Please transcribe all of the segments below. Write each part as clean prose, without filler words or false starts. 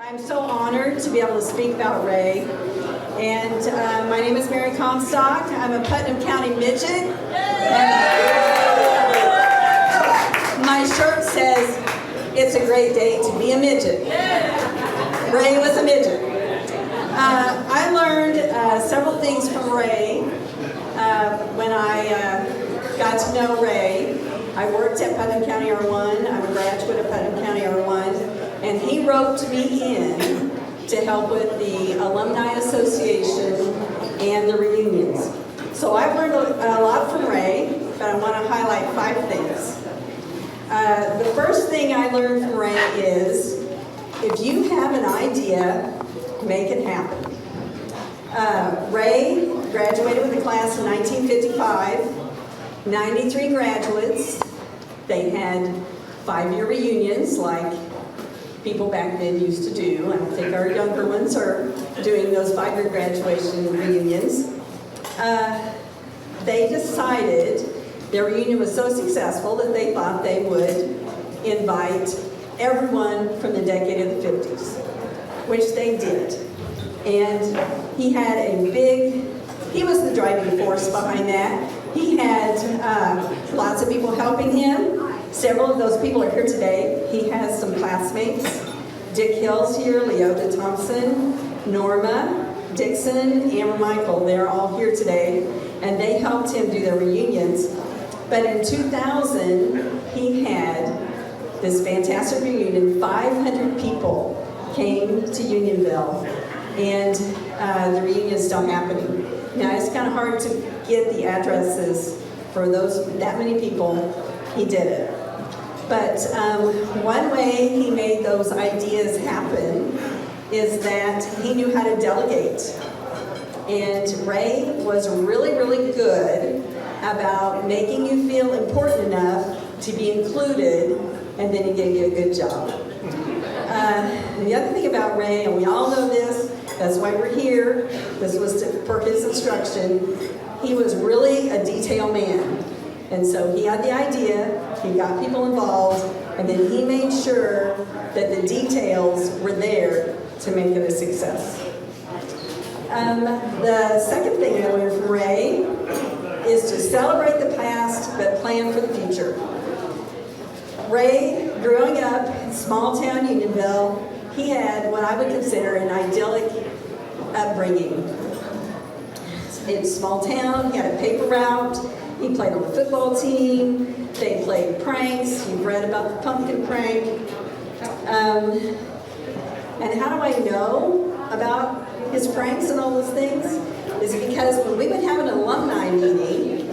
I'm so honored to be able to speak about Ray. And my name is Mary Comstock. I'm a Putnam County midget. And my shirt says, "It's a great day to be a midget." Ray was a midget. I learned several things from Ray when I got to know Ray. I worked at Putnam County R1. I'm a graduate of Putnam County R1. And he roped me in to help with the Alumni Association and the reunions. So I've learned a lot from Ray, but I want to highlight 5 things. The first thing I learned from Ray is, if you have an idea, make it happen. Ray graduated with the class in 1955, 93 graduates. They had 5-year reunions like people back then used to do. I don't think our younger ones are doing those 5-year graduation reunions. They decided their reunion was so successful that they thought they would invite everyone from the decade of the 50s, which they did. And he was the driving force behind that. He had lots of people helping him. Several of those people are here today. He has some classmates. Dick Hill's here, Leota Thompson, Norma, Dixon, Amber Michael. They're all here today. And they helped him do their reunions. But in 2000, he had this fantastic reunion. 500 people came to Unionville. And the reunion is still happening. Now, it's kind of hard to get the addresses for that many people. He did it. But one way he made those ideas happen is that he knew how to delegate. And Ray was really, really good about making you feel important enough to be included, and then he gave you a good job. The other thing about Ray, and we all know this, that's why we're here, this was for his instruction, he was really a detail man. And so he had the idea, he got people involved, and then he made sure that the details were there to make it a success. The second thing I learned from Ray is to celebrate the past, but plan for the future. Ray, growing up in small town Unionville, he had what I would consider an idyllic upbringing. In small town, he had a paper route. He played on the football team. They played pranks. You've read about the pumpkin prank. And how do I know about his pranks and all those things? Is because when we would have an alumni meeting,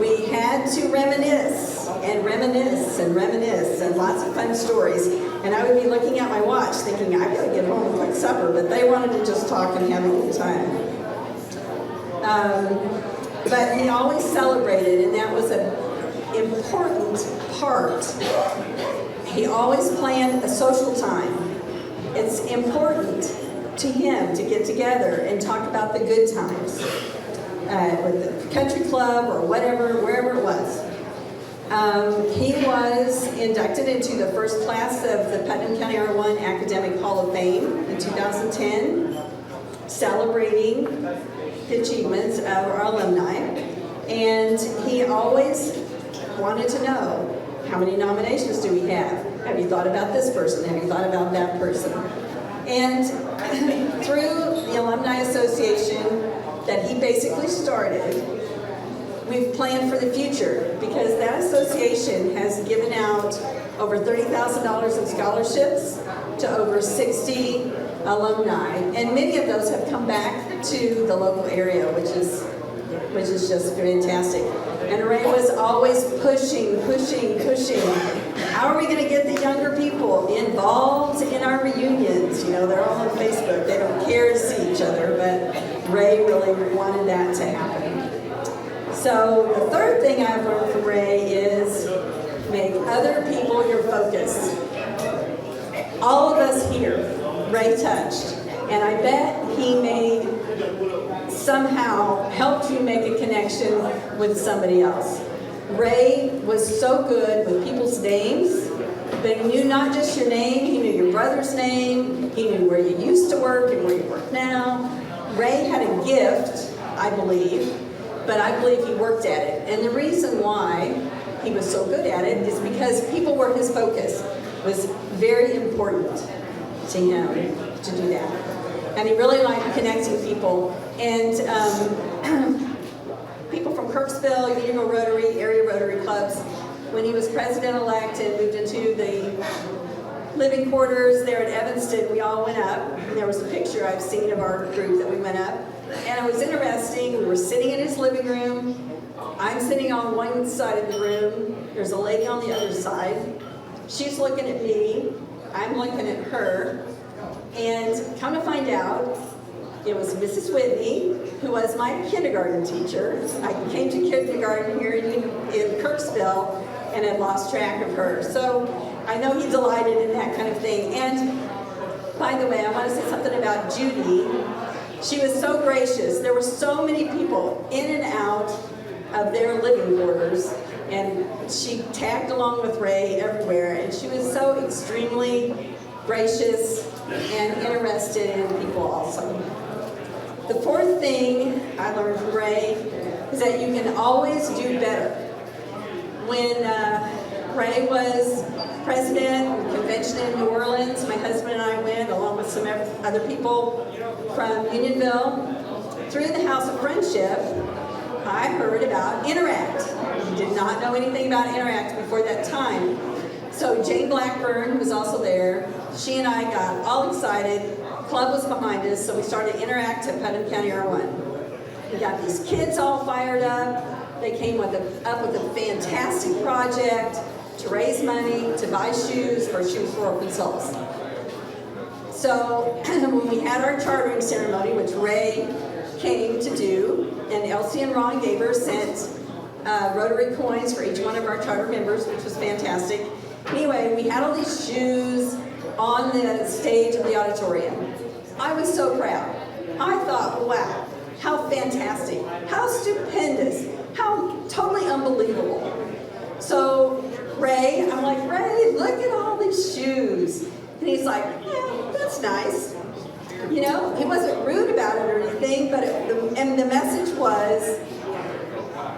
we had to reminisce and reminisce and reminisce and lots of fun stories. And I would be looking at my watch thinking, I gotta get home and cook supper, but they wanted to just talk and have a good time. But he always celebrated, and that was an important part. He always planned a social time. It's important to him to get together and talk about the good times with the country club or whatever, wherever it was. He was inducted into the first class of the Putnam County R1 Academic Hall of Fame in 2010, celebrating the achievements of our alumni. And he always wanted to know, how many nominations do we have? Have you thought about this person? Have you thought about that person? And through the Alumni Association that he basically started, we've planned for the future, because that association has given out over $30,000 in scholarships to over 60 alumni, and many of those have come back to the local area, which is just fantastic. And Ray was always pushing. How are we going to get the younger people involved in our reunions? You know, they're all on Facebook. They don't care to see each other, but Ray really wanted that to happen. So the third thing I've learned from Ray is make other people your focus. All of us here, Ray touched, and I bet he somehow helped you make a connection with somebody else. Ray was so good with people's names, but he knew not just your name, he knew your brother's name. He knew where you used to work and where you work now. Ray had a gift, I believe, but I believe he worked at it. And the reason why he was so good at it is because people were his focus. It was very important to him to do that. And he really liked connecting people. And people from Kirksville, Unionville Rotary, area Rotary clubs, when he was president-elect and moved into the living quarters there at Evanston, we all went up. And there was a picture I've seen of our group that we went up. And it was interesting. We were sitting in his living room. I'm sitting on one side of the room. There's a lady on the other side. She's looking at me. I'm looking at her. And come to find out, it was Mrs. Whitney, who was my kindergarten teacher. I came to kindergarten here in Kirksville and had lost track of her. So I know he delighted in that kind of thing. And by the way, I want to say something about Judy. She was so gracious. There were so many people in and out of their living quarters, and she tagged along with Ray everywhere, and she was so extremely gracious and interested in people also. The fourth thing I learned from Ray is that you can always do better. When Ray was president of the convention in New Orleans, my husband and I went, along with some other people from Unionville. Through the House of Friendship, I heard about Interact. I did not know anything about Interact before that time. So Jane Blackburn, who was also there, she and I got all excited. Club was behind us, so we started Interact at Putnam County R1. We got these kids all fired up. They came up with a fantastic project to raise money, to buy shoes for Shoes for Orphan Souls. So when we had our chartering ceremony, which Ray came to do, and Elsie and Ron Gaber sent Rotary coins for each one of our charter members, which was fantastic. Anyway, we had all these shoes on the stage of the auditorium. I was so proud. I thought, wow, how fantastic, how stupendous, how totally unbelievable. So Ray, I'm like, Ray, look at all these shoes. And he's like, yeah, that's nice. You know, he wasn't rude about it or anything, but and the message was,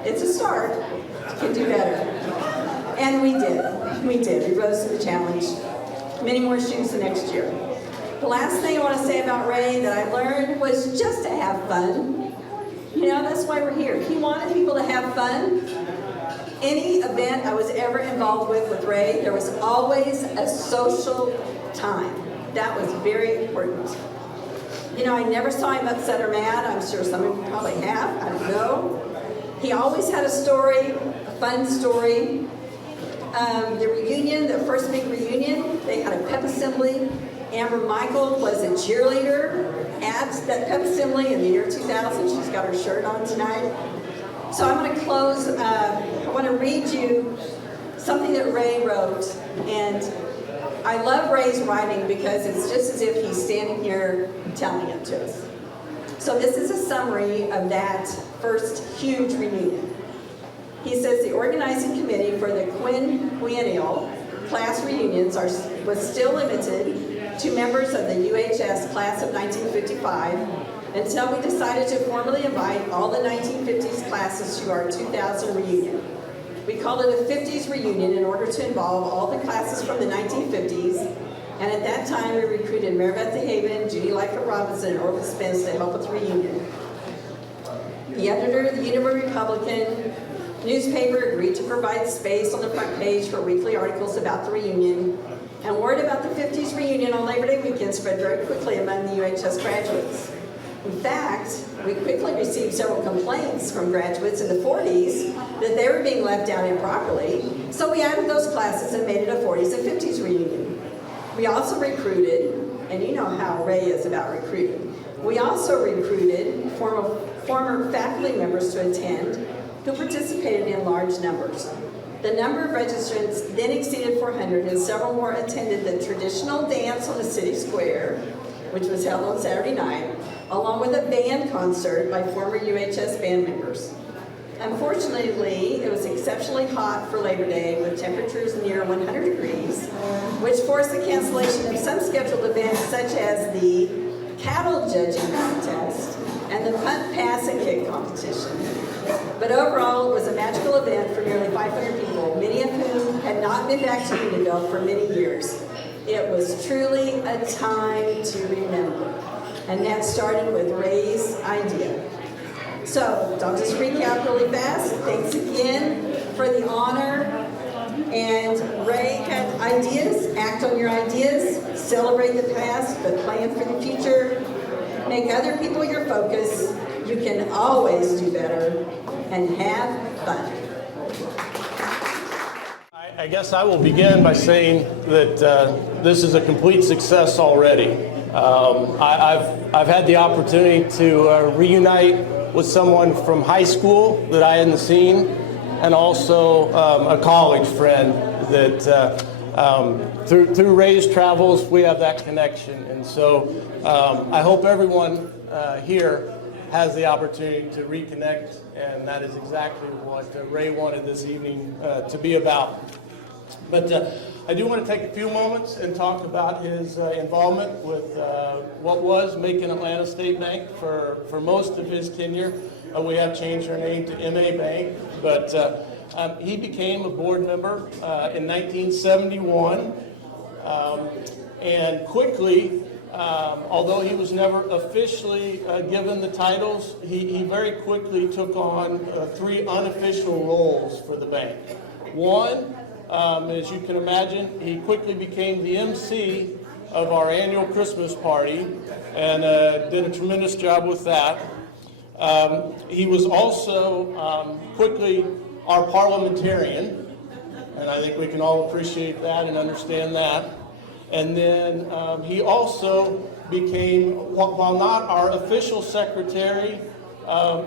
it's a start, you can do better. And we did. We rose to the challenge. Many more shoes the next year. The last thing I want to say about Ray that I learned was just to have fun. You know, that's why we're here. He wanted people to have fun. Any event I was ever involved with Ray, there was always a social time. That was very important. You know, I never saw him upset or mad. I'm sure some of you probably have. I don't know. He always had a story, a fun story. The reunion, the first big reunion, they had a pep assembly. Amber Michael was a cheerleader at that pep assembly in the year 2000. She's got her shirt on tonight. So I'm going to close. I want to read you something that Ray wrote. And I love Ray's writing because it's just as if he's standing here telling it to us. So this is a summary of that first huge reunion. He says the organizing committee for the quinquennial class reunions was still limited to members of the UHS class of 1955 until we decided to formally invite all the 1950s classes to our 2000 reunion. We called it a 50s reunion in order to involve all the classes from the 1950s, and at that time we recruited Maribeth DeHaven, Judy Lightfoot Robinson, and Orville Spence to help with the reunion. The editor of the Unionville Republican newspaper agreed to provide space on the front page for weekly articles about the reunion, and word about the 50s reunion on Labor Day weekend spread very quickly among the UHS graduates. In fact, we quickly received several complaints from graduates in the 40s that they were being left out improperly, so we added those classes and made it a 40s and 50s reunion. We also recruited, and you know how Ray is about recruiting, we also recruited former faculty members to attend who participated in large numbers. The number of registrants then exceeded 400, and several more attended the traditional dance on the city square, which was held on Saturday night, along with a band concert by former UHS band members. Unfortunately, it was exceptionally hot for Labor Day with temperatures near 100 degrees, which forced the cancellation of some scheduled events such as the cattle judging contest and the punt, pass, and kick competition. But overall, it was a magical event for nearly 500 people, many of whom had not been back to Unionville for many years. It was truly a time to remember. And that started with Ray's idea. So, I'll just recap really fast. Thanks again for the honor. And Ray had ideas. Act on your ideas. Celebrate the past, but plan for the future. Make other people your focus. You can always do better. And have fun. I guess I will begin by saying that this is a complete success already. I've had the opportunity to reunite with someone from high school that I hadn't seen, and also a college friend that through Ray's travels we have that connection. And so I hope everyone here has the opportunity to reconnect, and that is exactly what Ray wanted this evening to be about. But I do want to take a few moments and talk about his involvement with what was Macon Atlanta State Bank for most of his tenure. We have changed our name to MA Bank, but he became a board member in 1971, and quickly, although he was never officially given the titles, he very quickly took on 3 unofficial roles for the bank. One, as you can imagine, he quickly became the MC of our annual Christmas party and did a tremendous job with that. He was also quickly our parliamentarian, and I think we can all appreciate that and understand that. And then he also became, while not our official secretary,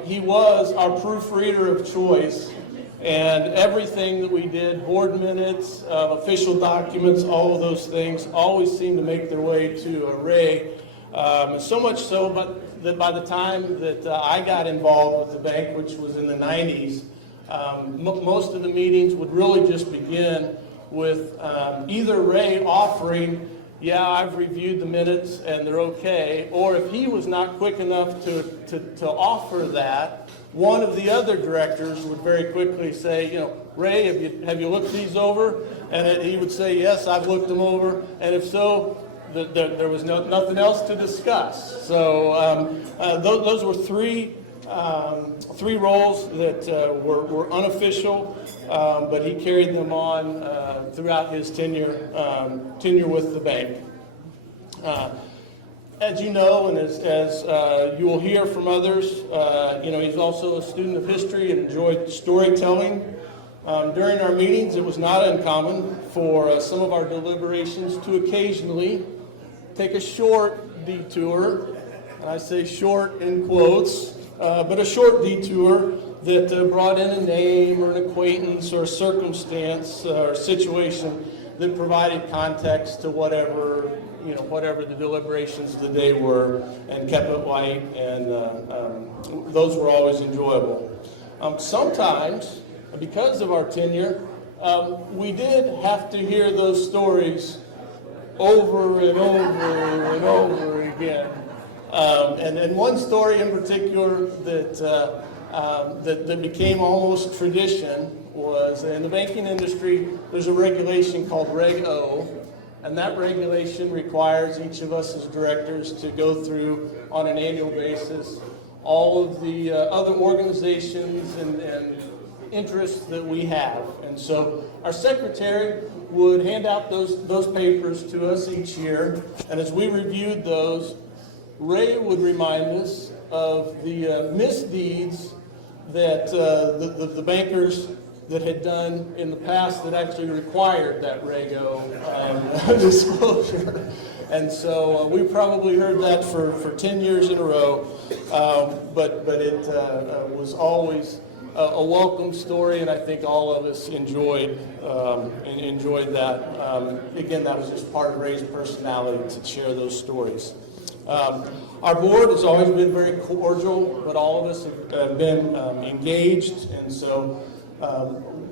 he was our proofreader of choice. And everything that we did, board minutes, official documents, all of those things, always seemed to make their way to Ray. So much so that by the time that I got involved with the bank, which was in the 90s, most of the meetings would really just begin with either Ray offering, yeah, I've reviewed the minutes and they're okay, or if he was not quick enough to offer that, one of the other directors would very quickly say, you know, Ray, have you looked these over? And he would say, yes, I've looked them over. And if so, there was nothing else to discuss. So those were three roles that were unofficial, but he carried them on throughout his tenure with the bank. As you know, and as you will hear from others, he's also a student of history and enjoyed storytelling. During our meetings, it was not uncommon for some of our deliberations to occasionally take a short detour, and I say short in quotes, but a short detour that brought in a name or an acquaintance or a circumstance or situation that provided context to whatever the deliberations of the day were, and kept it light, and those were always enjoyable. Sometimes, because of our tenure, we did have to hear those stories over and over and over again. And one story in particular that became almost tradition was, in the banking industry, there's a regulation called Reg O, and that regulation requires each of us as directors to go through on an annual basis all of the other organizations and interests that we have. And so our secretary would hand out those papers to us each year, and as we reviewed those, Ray would remind us of the misdeeds that the bankers that had done in the past that actually required that Rego disclosure. And so we probably heard that for 10 years in a row, but it was always a welcome story, and I think all of us enjoyed that. Again, that was just part of Ray's personality to share those stories. Our board has always been very cordial, but all of us have been engaged, and so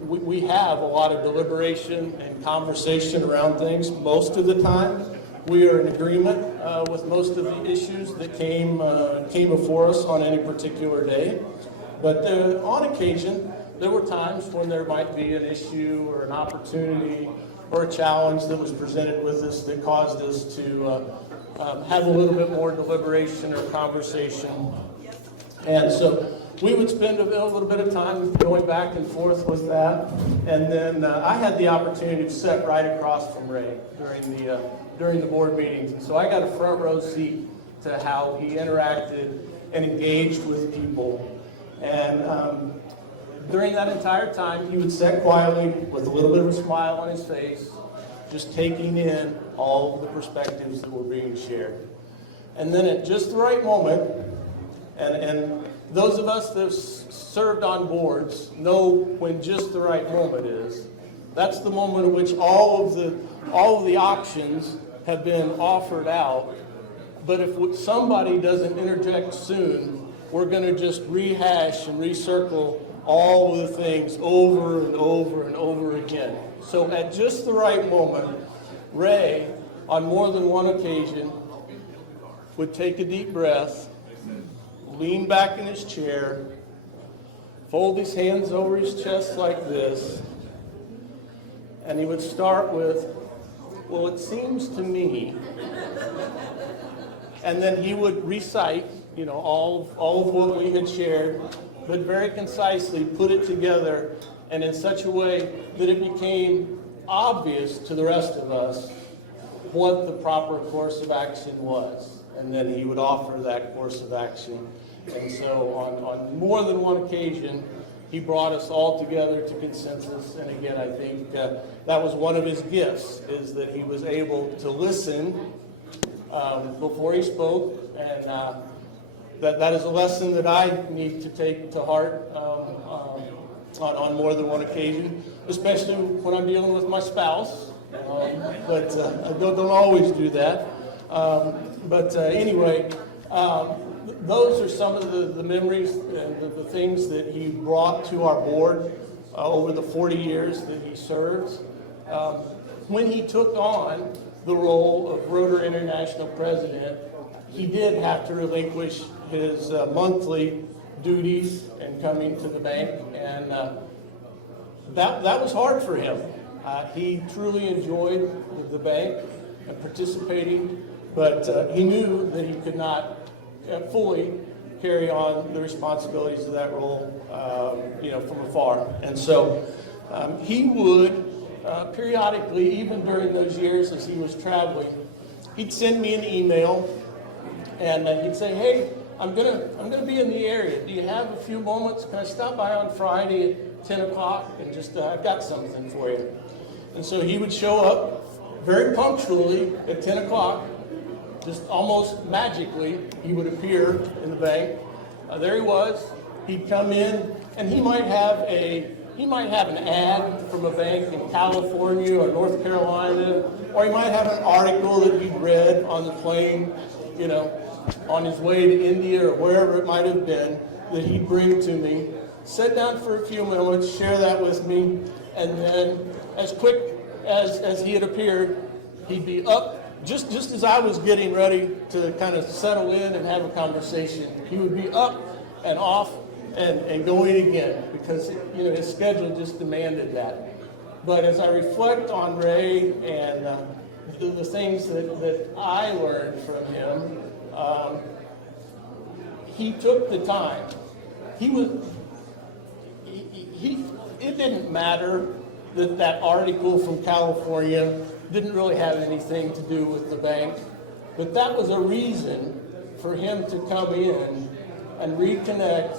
we have a lot of deliberation and conversation around things. Most of the time, we are in agreement with most of the issues that came before us on any particular day. But on occasion, there were times when there might be an issue or an opportunity or a challenge that was presented with us that caused us to have a little bit more deliberation or conversation. And so we would spend a little bit of time going back and forth with that. And then I had the opportunity to sit right across from Ray during the board meetings. And so I got a front row seat to how he interacted and engaged with people. And during that entire time, he would sit quietly with a little bit of a smile on his face, just taking in all of the perspectives that were being shared. And then at just the right moment, and those of us that have served on boards know when just the right moment is. That's the moment in which all of the options have been offered out. But if somebody doesn't interject soon, we're going to just rehash and recircle all of the things over and over and over again. So at just the right moment, Ray, on more than one occasion, would take a deep breath, lean back in his chair, fold his hands over his chest like this, and he would start with, "Well, it seems to me," and then he would recite, all of what we had shared, but very concisely put it together and in such a way that it became obvious to the rest of us what the proper course of action was. And then he would offer that course of action. And so on more than one occasion, he brought us all together to consensus. And again, I think that was one of his gifts, is that he was able to listen before he spoke. And that is a lesson that I need to take to heart on more than one occasion, especially when I'm dealing with my spouse. But I don't always do that. Anyway, those are some of the memories and the things that he brought to our board over the 40 years that he served. When he took on the role of Rotary International President, he did have to relinquish his monthly duties and coming to the bank, and that was hard for him. He truly enjoyed the bank and participating, but he knew that he could not fully carry on the responsibilities of that role, from afar. And so he would periodically, even during those years as he was traveling, he'd send me an email, and he'd say, "Hey, I'm gonna be in the area. Do you have a few moments? Can I stop by on Friday at 10 o'clock and just I've got something for you." And so he would show up very punctually at 10 o'clock. Just almost magically, he would appear in the bank. There he was. He'd come in, and he might have an ad from a bank in California or North Carolina, or he might have an article that he'd read on the plane, on his way to India or wherever it might have been, that he'd bring to me, sit down for a few moments, share that with me, and then as quick as he had appeared, he'd be up. Just as I was getting ready to kind of settle in and have a conversation, he would be up and off and going again, because his schedule just demanded that. But as I reflect on Ray and the things that I learned from him, he took the time. It didn't matter that article from California didn't really have anything to do with the bank, but that was a reason for him to come in and reconnect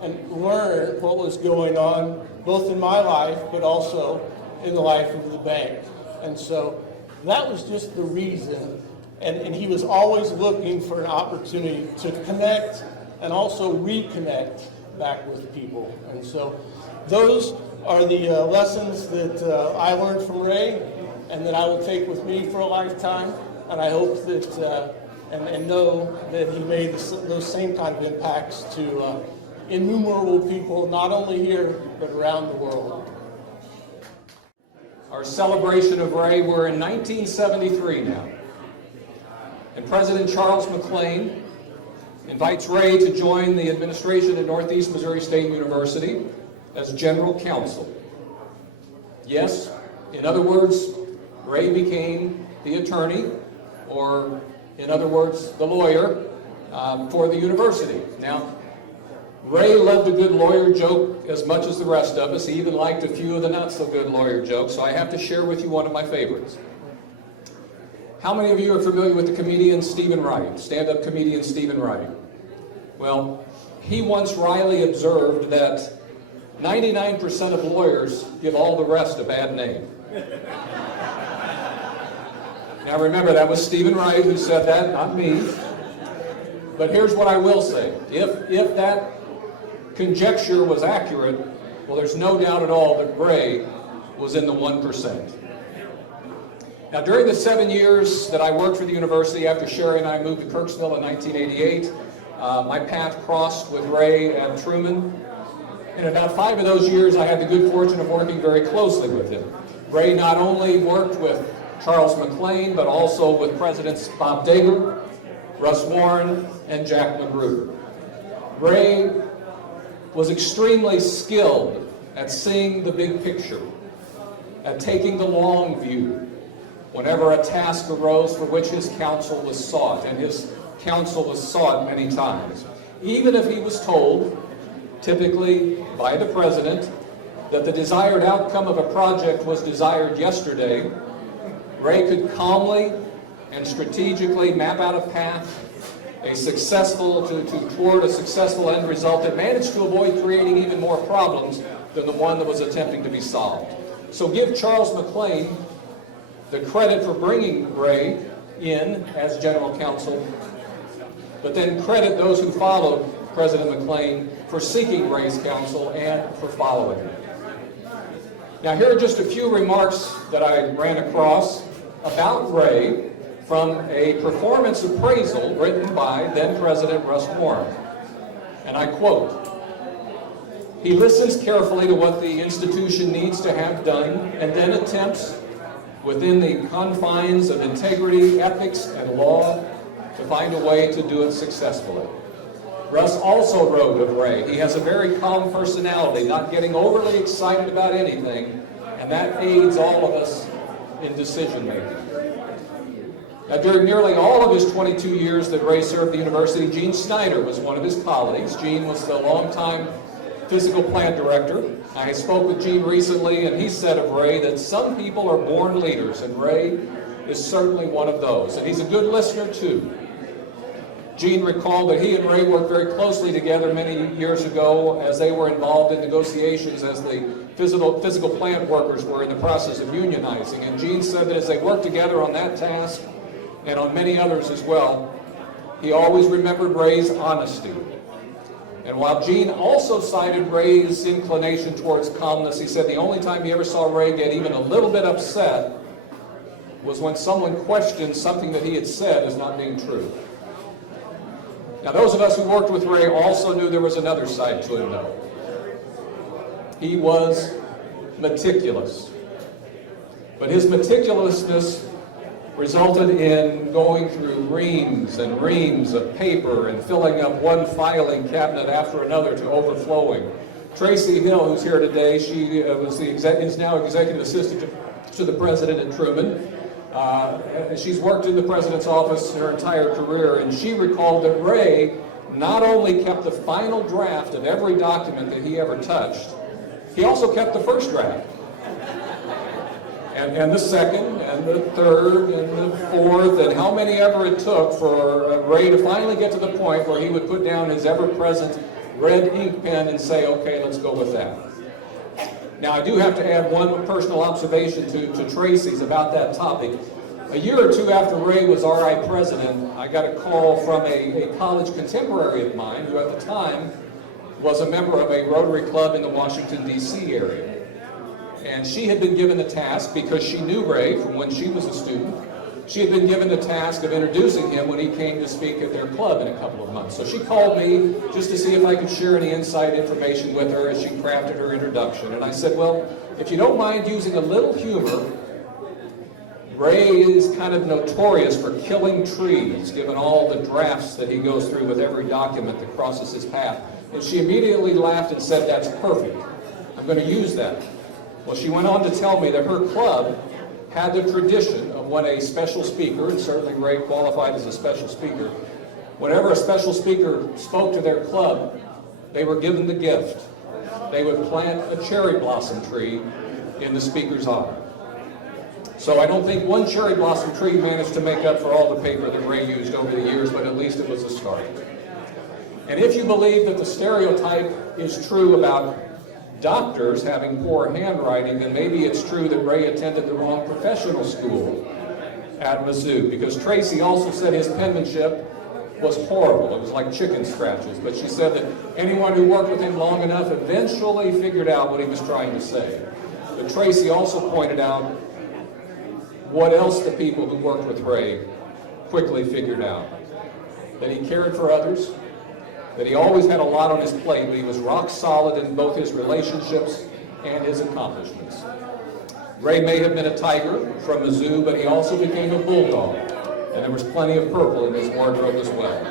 and learn what was going on, both in my life, but also in the life of the bank. And so that was just the reason. And he was always looking for an opportunity to connect and also reconnect back with people. And so those are the lessons that I learned from Ray, and that I will take with me for a lifetime. And I hope that and know that he made those same kind of impacts to innumerable people, not only here, but around the world. Our celebration of Ray, we're in 1973 now. And President Charles McLean invites Ray to join the administration at Northeast Missouri State University as general counsel. Yes, in other words, Ray became the attorney, or in other words, the lawyer for the university. Now, Ray loved a good lawyer joke as much as the rest of us. He even liked a few of the not so good lawyer jokes, so I have to share with you one of my favorites. How many of you are familiar with the comedian Stephen Wright, stand-up comedian Stephen Wright? Well, he once wryly observed that 99% of lawyers give all the rest a bad name. Now remember, that was Stephen Wright who said that, not me. But here's what I will say. If that conjecture was accurate, well, there's no doubt at all that Ray was in the 1%. Now, during the 7 years that I worked for the university after Sherry and I moved to Kirksville in 1988, my path crossed with Ray at Truman. In about 5 of those years, I had the good fortune of working very closely with him. Ray not only worked with Charles McLean, but also with Presidents Bob Daigle, Russ Warren, and Jack Magruder. Ray was extremely skilled at seeing the big picture, at taking the long view whenever a task arose for which his counsel was sought, and his counsel was sought many times. Even if he was told, typically by the president, that the desired outcome of a project was desired yesterday, Ray could calmly and strategically map out a path toward a successful end result that managed to avoid creating even more problems than the one that was attempting to be solved. So give Charles McLean the credit for bringing Ray in as general counsel, but then credit those who followed President McLean for seeking Ray's counsel and for following him. Now here are just a few remarks that I ran across about Ray from a performance appraisal written by then-President Russ Warren. And I quote, "He listens carefully to what the institution needs to have done and then attempts, within the confines of integrity, ethics, and law, to find a way to do it successfully." Russ also wrote of Ray, "He has a very calm personality, not getting overly excited about anything, and that aids all of us in decision-making." Now, during nearly all of his 22 years that Ray served the university, Gene Snyder was one of his colleagues. Gene was the longtime physical plant director. I spoke with Gene recently, and he said of Ray that some people are born leaders, and Ray is certainly one of those. And he's a good listener, too. Gene recalled that he and Ray worked very closely together many years ago as they were involved in negotiations as the physical plant workers were in the process of unionizing. And Gene said that as they worked together on that task, and on many others as well, he always remembered Ray's honesty. And while Gene also cited Ray's inclination towards calmness, he said the only time he ever saw Ray get even a little bit upset was when someone questioned something that he had said as not being true. Now, those of us who worked with Ray also knew there was another side to him, though. He was meticulous. But his meticulousness resulted in going through reams and reams of paper and filling up one filing cabinet after another to overflowing. Tracy Hill, who's here today, she is now executive assistant to the president at Truman. She's worked in the president's office her entire career, and she recalled that Ray not only kept the final draft of every document that he ever touched, he also kept the first draft. And the second, and the third, and the fourth, and how many ever it took for Ray to finally get to the point where he would put down his ever-present red ink pen and say, okay, let's go with that. Now, I do have to add one personal observation to Tracy's about that topic. A year or two after Ray was RI president, I got a call from a college contemporary of mine who at the time was a member of a Rotary Club in the Washington, D.C. area. And she had been given the task, because she knew Ray from when she was a student, she had been given the task of introducing him when he came to speak at their club in a couple of months. So she called me just to see if I could share any inside information with her as she crafted her introduction. And I said, well, if you don't mind using a little humor, Ray is kind of notorious for killing trees, given all the drafts that he goes through with every document that crosses his path. And she immediately laughed and said, that's perfect. I'm going to use that. Well, she went on to tell me that her club had the tradition of when a special speaker, and certainly Ray qualified as a special speaker, whenever a special speaker spoke to their club, they were given the gift. They would plant a cherry blossom tree in the speaker's honor. So I don't think one cherry blossom tree managed to make up for all the paper that Ray used over the years, but at least it was a start. And if you believe that the stereotype is true about doctors having poor handwriting, then maybe it's true that Ray attended the wrong professional school at Mizzou, because Tracy also said his penmanship was horrible. It was like chicken scratches. But she said that anyone who worked with him long enough eventually figured out what he was trying to say. But Tracy also pointed out what else the people who worked with Ray quickly figured out. That he cared for others, that he always had a lot on his plate, but he was rock solid in both his relationships and his accomplishments. Ray may have been a tiger from Mizzou, but he also became a bulldog, and there was plenty of purple in his wardrobe as well.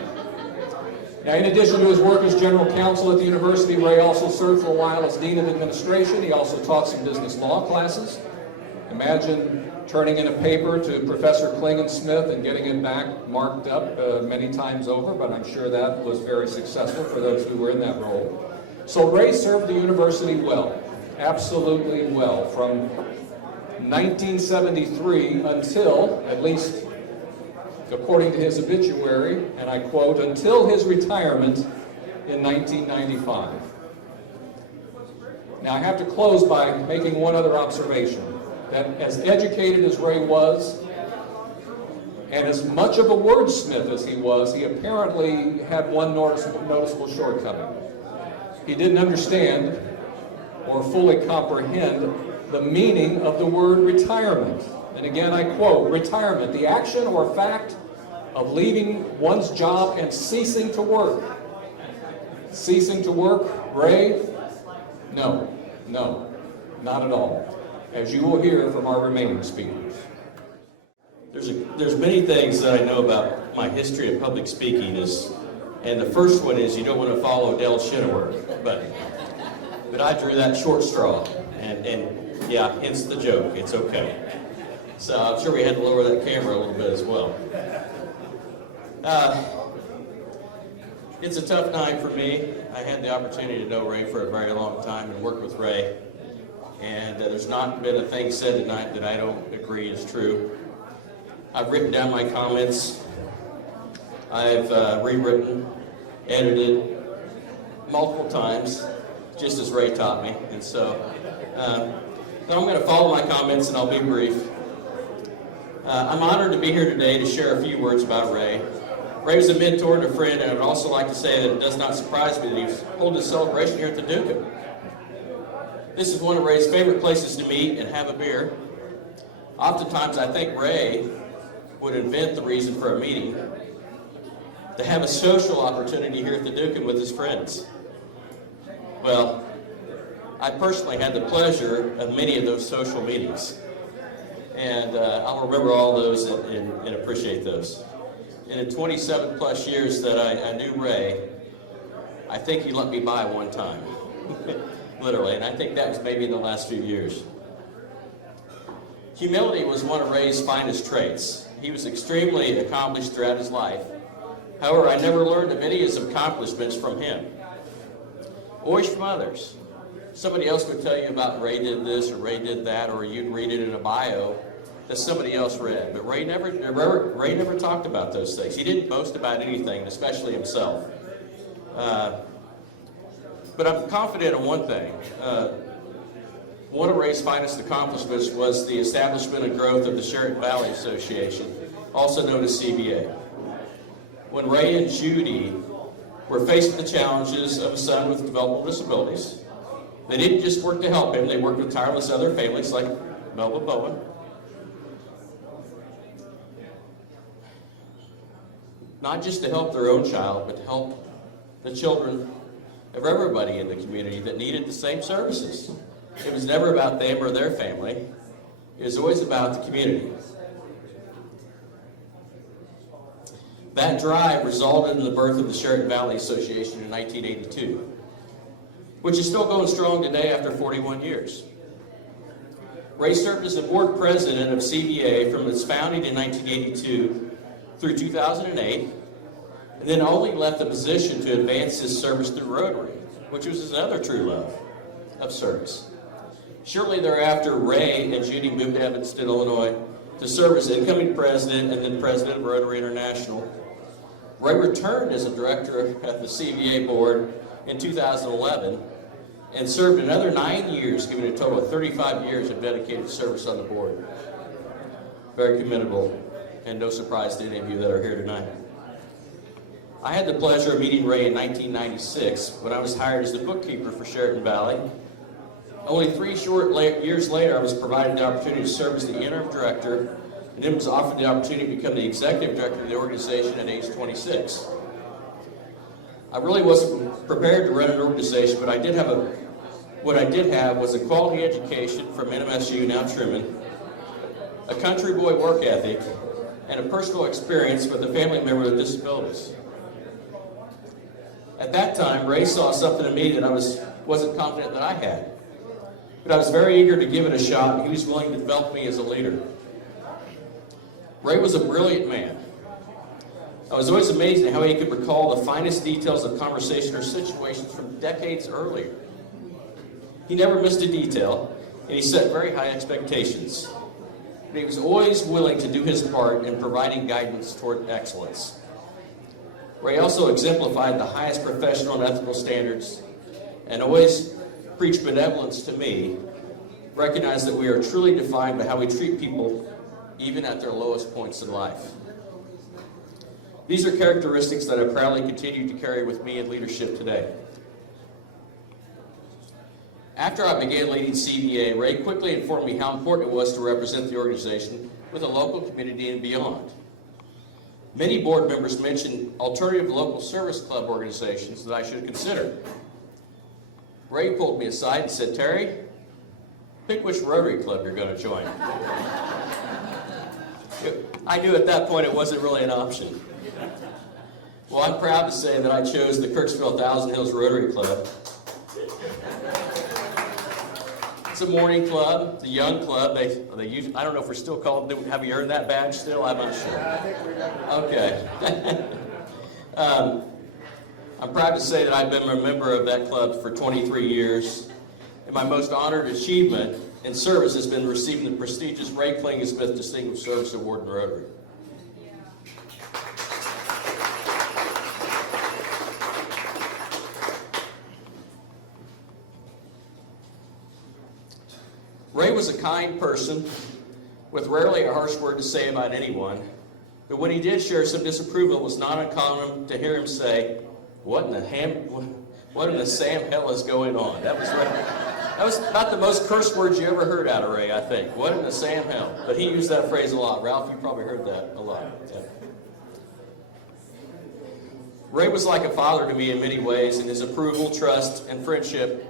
Now, in addition to his work as general counsel at the university, Ray also served for a while as dean of administration. He also taught some business law classes. Imagine turning in a paper to Professor Klinginsmith and getting it back marked up many times over, but I'm sure that was very successful for those who were in that role. So Ray served the university well, absolutely well, from 1973 until, at least according to his obituary, and I quote, until his retirement in 1995. Now I have to close by making one other observation. That as educated as Ray was, and as much of a wordsmith as he was, he apparently had one noticeable shortcoming. He didn't understand or fully comprehend the meaning of the word retirement. And again, I quote, retirement, the action or fact of leaving one's job and ceasing to work. Ceasing to work, Ray? No, not at all, as you will hear from our remaining speakers. There's many things that I know about my history of public speaking and the first one is you don't want to follow Dale Shinnewer, but I drew that short straw, and yeah, hence the joke. It's okay. So I'm sure we had to lower that camera a little bit as well. It's a tough time for me. I had the opportunity to know Ray for a very long time and work with Ray. And there's not been a thing said tonight that I don't agree is true. I've written down my comments. I've rewritten, edited multiple times, just as Ray taught me. And so I'm going to follow my comments and I'll be brief. I'm honored to be here today to share a few words about Ray. Ray was a mentor and a friend, and I'd also like to say that it does not surprise me that he's holding a celebration here at the Duke. This is one of Ray's favorite places to meet and have a beer. Oftentimes I think Ray would invent the reason for a meeting, to have a social opportunity here at the Duke with his friends. Well, I personally had the pleasure of many of those social meetings. And I'll remember all those and appreciate those. And in 27 plus years that I knew Ray, I think he let me by one time. Literally, and I think that was maybe in the last few years. Humility was one of Ray's finest traits. He was extremely accomplished throughout his life. However, I never learned of any of his accomplishments from him. Always from others. Somebody else would tell you about Ray did this or Ray did that, or you'd read it in a bio that somebody else read. But Ray never talked about those things. He didn't boast about anything, especially himself. But I'm confident in one thing. One of Ray's finest accomplishments was the establishment and growth of the Sheridan Valley Association, also known as CVA. When Ray and Judy were faced with the challenges of a son with developmental disabilities, they didn't just work to help him, they worked with tireless other families like Melba Bowen, not just to help their own child, but to help the children of everybody in the community that needed the same services. It was never about them or their family. It was always about the community. That drive resulted in the birth of the Sheraton Valley Association in 1982, which is still going strong today after 41 years. Ray served as the board president of CVA from its founding in 1982 through 2008, and then only left the position to advance his service through Rotary, which was another true love of service. Shortly thereafter, Ray and Judy moved to Evanston, Illinois, to serve as incoming president and then president of Rotary International. Ray returned as a director at the CVA board in 2011 and served another 9 years, giving a total of 35 years of dedicated service on the board. Very commendable, and no surprise to any of you that are here tonight. I had the pleasure of meeting Ray in 1996 when I was hired as the bookkeeper for Sheraton Valley. Only 3 short years later, I was provided the opportunity to serve as the interim director, and then was offered the opportunity to become the executive director of the organization at age 26. I really wasn't prepared to run an organization, but what I did have was a quality education from NMSU, now Truman, a country boy work ethic, and a personal experience with a family member with disabilities. At that time, Ray saw something in me that I wasn't confident that I had. But I was very eager to give it a shot, and he was willing to develop me as a leader. Ray was a brilliant man. I was always amazed at how he could recall the finest details of conversation or situations from decades earlier. He never missed a detail, and he set very high expectations. But he was always willing to do his part in providing guidance toward excellence. Ray also exemplified the highest professional and ethical standards, and always preached benevolence to me, recognize that we are truly defined by how we treat people, even at their lowest points in life. These are characteristics that I proudly continue to carry with me in leadership today. After I began leading CVA, Ray quickly informed me how important it was to represent the organization with the local community and beyond. Many board members mentioned alternative local service club organizations that I should consider. Ray pulled me aside and said, "Terry, pick which Rotary Club you're going to join." I knew at that point it wasn't really an option. Well, I'm proud to say that I chose the Kirksville Thousand Hills Rotary Club. It's a morning club, the young club. They use, I don't know if we're still called, have you earned that badge still? I'm not sure. Okay. I'm proud to say that I've been a member of that club for 23 years, and my most honored achievement in service has been receiving the prestigious Ray Klinginsmith Distinguished Service Award in Rotary. Ray was a kind person with rarely a harsh word to say about anyone, but when he did share some disapproval, it was not uncommon to hear him say, what in the Sam hell is going on? That was not the most curse words you ever heard out of Ray, I think. What in the Sam hell? But he used that phrase a lot. Ralph, you probably heard that a lot. Yeah. Ray was like a father to me in many ways, and his approval, trust, and friendship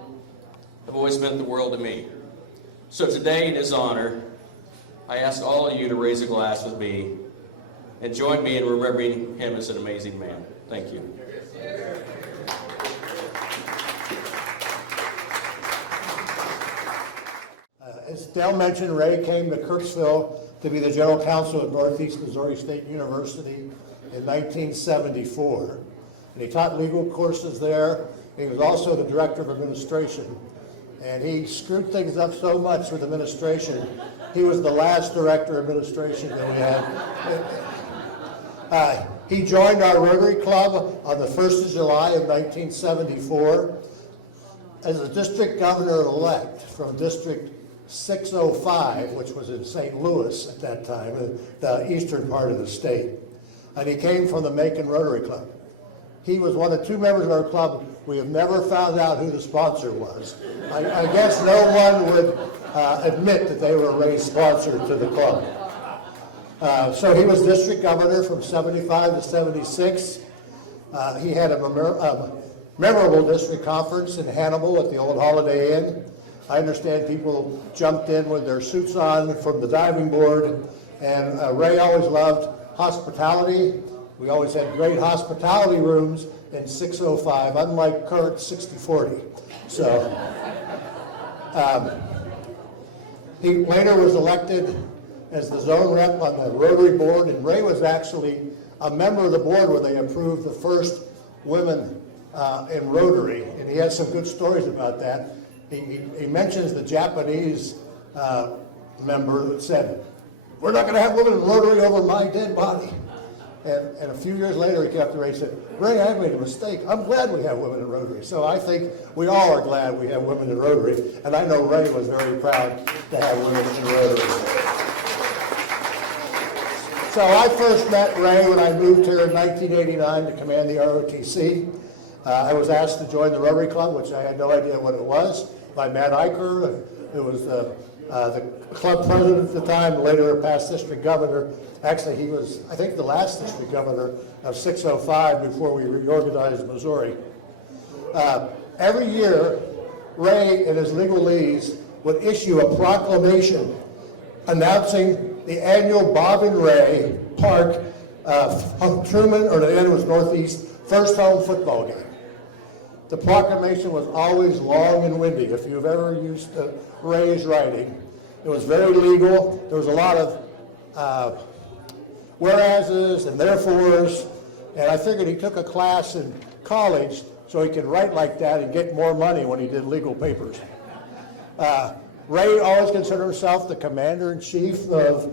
have always meant the world to me. So today, in his honor, I ask all of you to raise a glass with me and join me in remembering him as an amazing man. Thank you. As Dale mentioned, Ray came to Kirksville to be the general counsel at Northeast Missouri State University in 1974. And he taught legal courses there. He was also the director of administration. And he screwed things up so much with administration, he was the last director of administration that we had. He joined our Rotary Club on the 1st of July of 1974 as a district governor-elect from District 605, which was in St. Louis at that time, the eastern part of the state. And he came from the Macon Rotary Club. He was one of 2 members of our club. We have never found out who the sponsor was. I guess no one would admit that they were Ray's sponsor to the club. So he was district governor from 75 to 76. He had a memorable district conference in Hannibal at the old Holiday Inn. I understand people jumped in with their suits on from the diving board, and Ray always loved hospitality. We always had great hospitality rooms in 605, unlike current 6040. So he later was elected as the zone rep on the Rotary board, and Ray was actually a member of the board where they approved the first women in Rotary, and he has some good stories about that. He mentions the Japanese member that said, "We're not going to have women in Rotary over my dead body." And a few years later, he came up to Ray and said, "Ray, I made a mistake. I'm glad we have women in Rotary." So I think we all are glad we have women in Rotary, and I know Ray was very proud to have women in Rotary. So I first met Ray when I moved here in 1989 to command the ROTC. I was asked to join the Rotary Club, which I had no idea what it was, by Matt Eicher, who was the club president at the time, later a past district governor. Actually, he was, I think, the last district governor of 605 before we reorganized Missouri. Every year, Ray and his legalese would issue a proclamation announcing the annual Bob and Ray Park, Truman, or the end was Northeast, first home football game. The proclamation was always long and windy. If you've ever used Ray's writing, it was very legal. There was a lot of whereases and therefores, and I figured he took a class in college so he could write like that and get more money when he did legal papers. Ray always considered himself the commander-in-chief of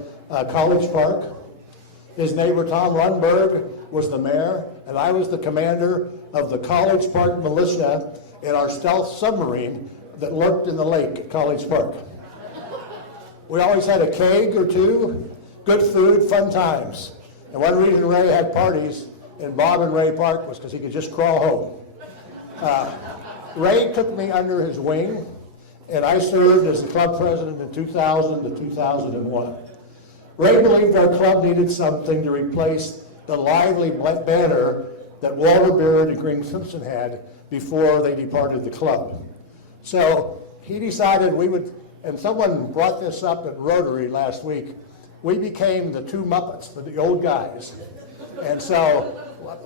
College Park. His neighbor Tom Lundberg was the mayor, and I was the commander of the College Park militia in our stealth submarine that lurked in the lake at College Park. We always had a keg or two, good food, fun times. And one reason Ray had parties in Bob and Ray Park was because he could just crawl home. Ray took me under his wing, and I served as the club president in 2000 to 2001. Ray believed our club needed something to replace the lively banner that Walter Beard and Green Simpson had before they departed the club. So he decided we would, and someone brought this up at Rotary last week, we became the two Muppets, the old guys. And so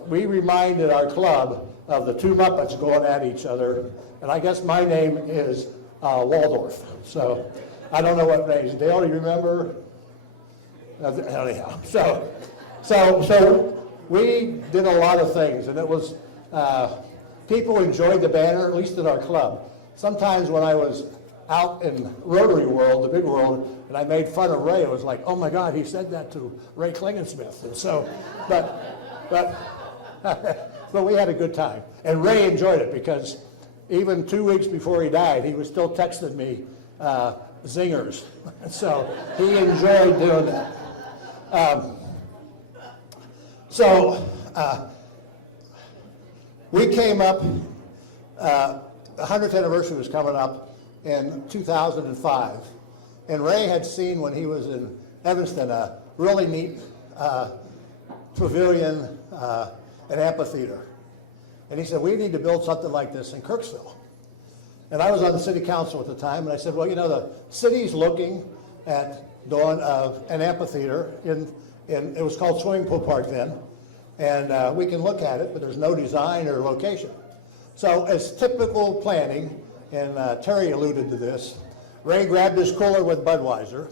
we reminded our club of the two Muppets going at each other, and I guess my name is Waldorf. So I don't know what names. Dale, do you remember? Anyhow, so we did a lot of things, and it was, people enjoyed the banner, at least at our club. Sometimes when I was out in Rotary world, the big world, and I made fun of Ray, it was like, oh my God, he said that to Ray Klinginsmith. And so, but we had a good time. And Ray enjoyed it because even 2 weeks before he died, he was still texting me zingers. So he enjoyed doing that. We came up, the 100th anniversary was coming up in 2005. And Ray had seen when he was in Evanston a really neat pavilion, an amphitheater. And he said, we need to build something like this in Kirksville. And I was on the city council at the time, and I said, well, you know, the city's looking at doing an amphitheater in it was called Swimming Pool Park then, and we can look at it, but there's no design or location. So as typical planning, and Terry alluded to this, Ray grabbed his cooler with Budweiser,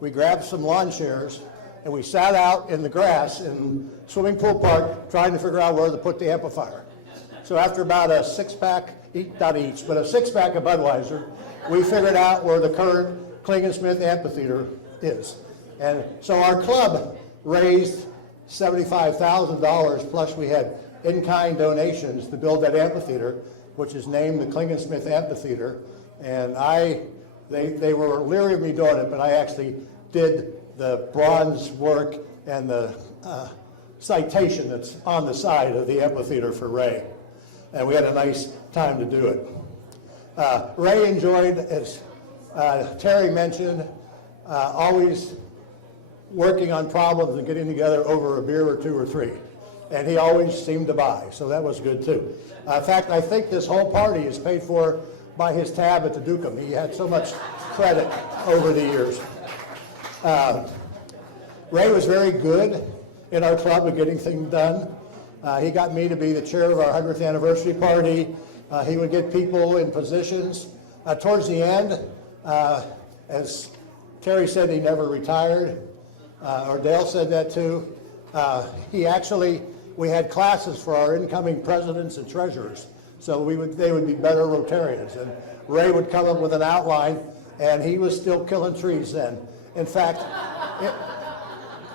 we grabbed some lawn chairs, and we sat out in the grass in Swimming Pool Park trying to figure out where to put the amplifier. So after about a six-pack, not each, but a six-pack of Budweiser, we figured out where the current Klinginsmith amphitheater is. And so our club raised $75,000, plus we had in-kind donations to build that amphitheater, which is named the Klinginsmith Amphitheater. And they were leery of me doing it, but I actually did the bronze work and the citation that's on the side of the amphitheater for Ray. And we had a nice time to do it. Ray enjoyed, as Terry mentioned, always working on problems and getting together over a beer or two or three. And he always seemed to buy, so that was good too. In fact, I think this whole party is paid for by his tab at the Dukem. He had so much credit over the years. Ray was very good in our club at getting things done. He got me to be the chair of our 100th anniversary party. He would get people in positions. Towards the end, as Terry said, he never retired, or Dale said that too. We had classes for our incoming presidents and treasurers, so they would be better Rotarians. And Ray would come up with an outline, and he was still killing trees then. In fact,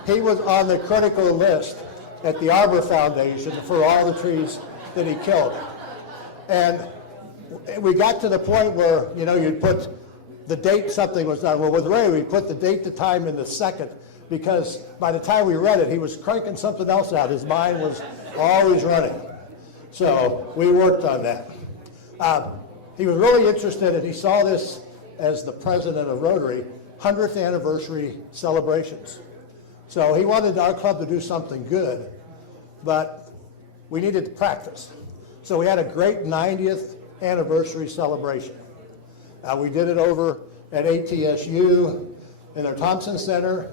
he was on the critical list at the Arbor Foundation for all the trees that he killed. And we got to the point where, you'd put the date something was done. Well, with Ray, we put the date, the time, and the second, because by the time we read it, he was cranking something else out. His mind was always running. So we worked on that. He was really interested, and he saw this as the president of Rotary, 100th anniversary celebrations. So he wanted our club to do something good, but we needed to practice. So we had a great 90th anniversary celebration. We did it over at ATSU in their Thompson Center,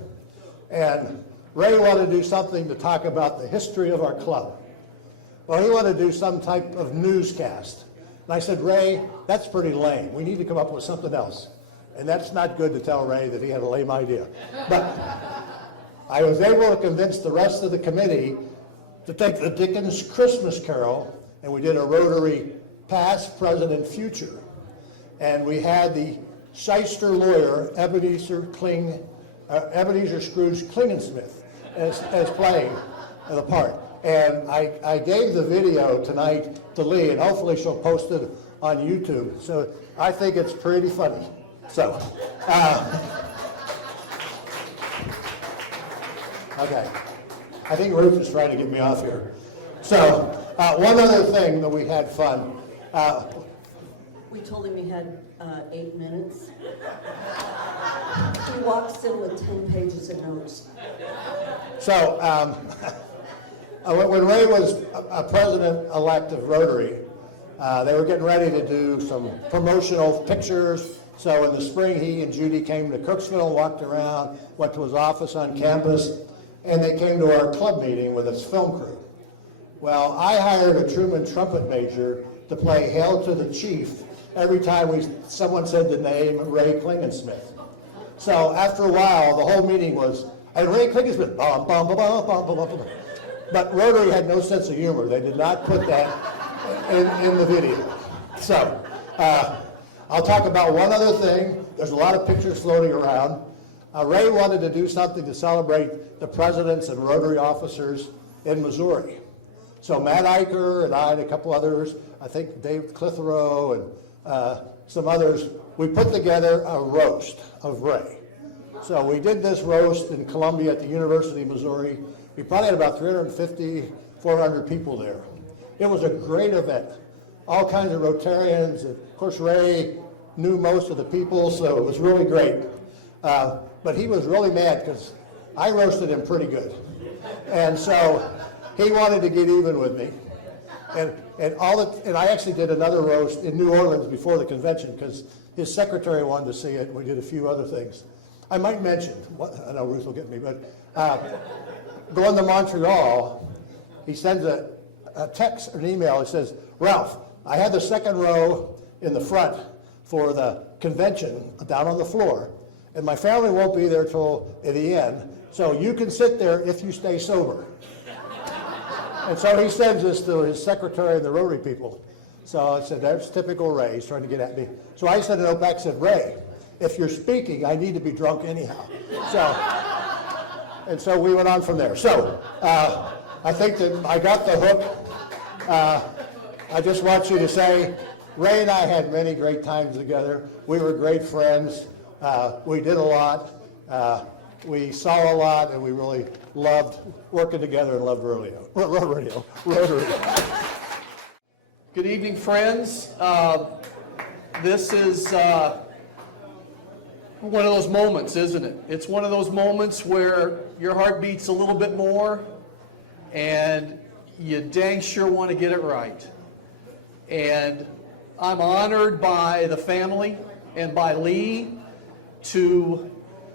and Ray wanted to do something to talk about the history of our club. Well, he wanted to do some type of newscast. And I said, Ray, that's pretty lame. We need to come up with something else. And that's not good to tell Ray that he had a lame idea. But I was able to convince the rest of the committee to take the Dickens Christmas Carol, and we did a Rotary past, present, and future. And we had the shyster lawyer, Ebenezer Scrooge Klinginsmith, as playing the part. And I gave the video tonight to Lee, and hopefully she'll post it on YouTube. So I think it's pretty funny. So, okay. I think Ruth is trying to get me off here. So, one other thing that we had fun. We told him he had 8 minutes. He walks in with 10 pages of notes. So, when Ray was a president-elect of Rotary, they were getting ready to do some promotional pictures. So in the spring, he and Judy came to Cooksville, walked around, went to his office on campus, and they came to our club meeting with his film crew. Well, I hired a Truman trumpet major to play Hail to the Chief every time someone said the name Ray Klinginsmith. So after a while, the whole meeting was, and Ray Klinginsmith, bum, bum, bum, bum, bum, bum, bum. But Rotary had no sense of humor. They did not put that in the video. So I'll talk about one other thing. There's a lot of pictures floating around. Ray wanted to do something to celebrate the presidents and Rotary officers in Missouri. So Matt Eicher and I and a couple others, I think Dave Clitheroe and some others, we put together a roast of Ray. So we did this roast in Columbia at the University of Missouri. We probably had about 350, 400 people there. It was a great event. All kinds of Rotarians. Of course, Ray knew most of the people, so it was really great. But he was really mad because I roasted him pretty good. And so he wanted to get even with me. And I actually did another roast in New Orleans before the convention because his secretary wanted to see it. We did a few other things. I might mention, I know Ruth will get me, but going to Montreal, he sends a text or an email. He says, Ralph, I had the second row in the front for the convention down on the floor, and my family won't be there till the end, so you can sit there if you stay sober. And so he sends this to his secretary and the Rotary people. So I said, that's typical Ray. He's trying to get at me. So I sent a note back and said, Ray, if you're speaking, I need to be drunk anyhow. And so we went on from there. So I think that I got the hook. I just want you to say, Ray and I had many great times together. We were great friends. We did a lot. We saw a lot, and we really loved working together and loved Rotary. Good evening, friends. This is one of those moments, isn't it? It's one of those moments where your heart beats a little bit more and you dang sure want to get it right. And I'm honored by the family and by Lee to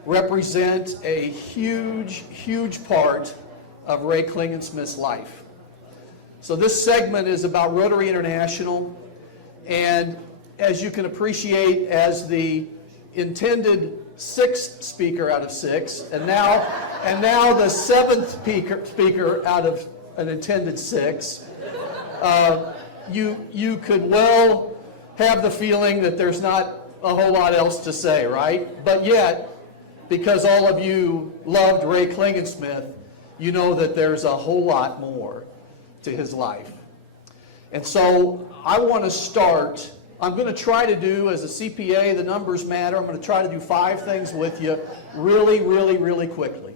represent a huge, huge part of Ray Klinginsmith's life. So this segment is about Rotary International, and as you can appreciate, as the intended sixth speaker out of six, and now the seventh speaker out of an intended six, you could well have the feeling that there's not a whole lot else to say, right? But yet, because all of you loved Ray Klinginsmith, you know that there's a whole lot more to his life. And so I want to start, I'm going to try to do, as a CPA, the numbers matter, I'm going to try to do 5 things with you really, really, really quickly.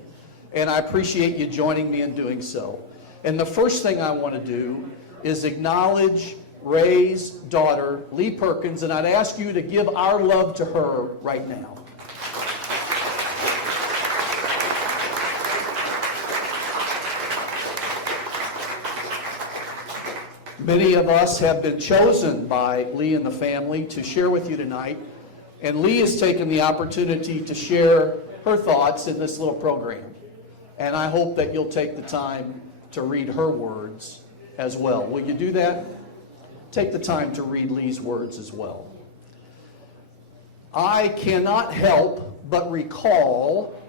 And I appreciate you joining me in doing so. And the first thing I want to do is acknowledge Ray's daughter, Lee Perkins, and I'd ask you to give our love to her right now. Many of us have been chosen by Lee and the family to share with you tonight, and Lee has taken the opportunity to share her thoughts in this little program. And I hope that you'll take the time to read her words as well. Will you do that? Take the time to read Lee's words as well. I cannot help but recall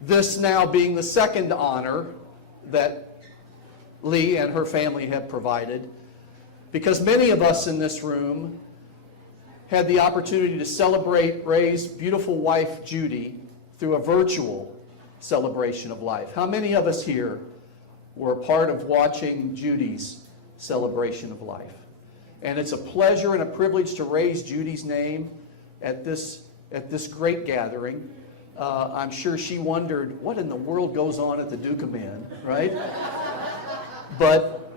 this now being the second honor that Lee and her family have provided, because many of us in this room had the opportunity to celebrate Ray's beautiful wife, Judy, through a virtual celebration of life. How many of us here were a part of watching Judy's celebration of life? And it's a pleasure and a privilege to raise Judy's name at this great gathering. I'm sure she wondered, what in the world goes on at the Duke of Men, right? But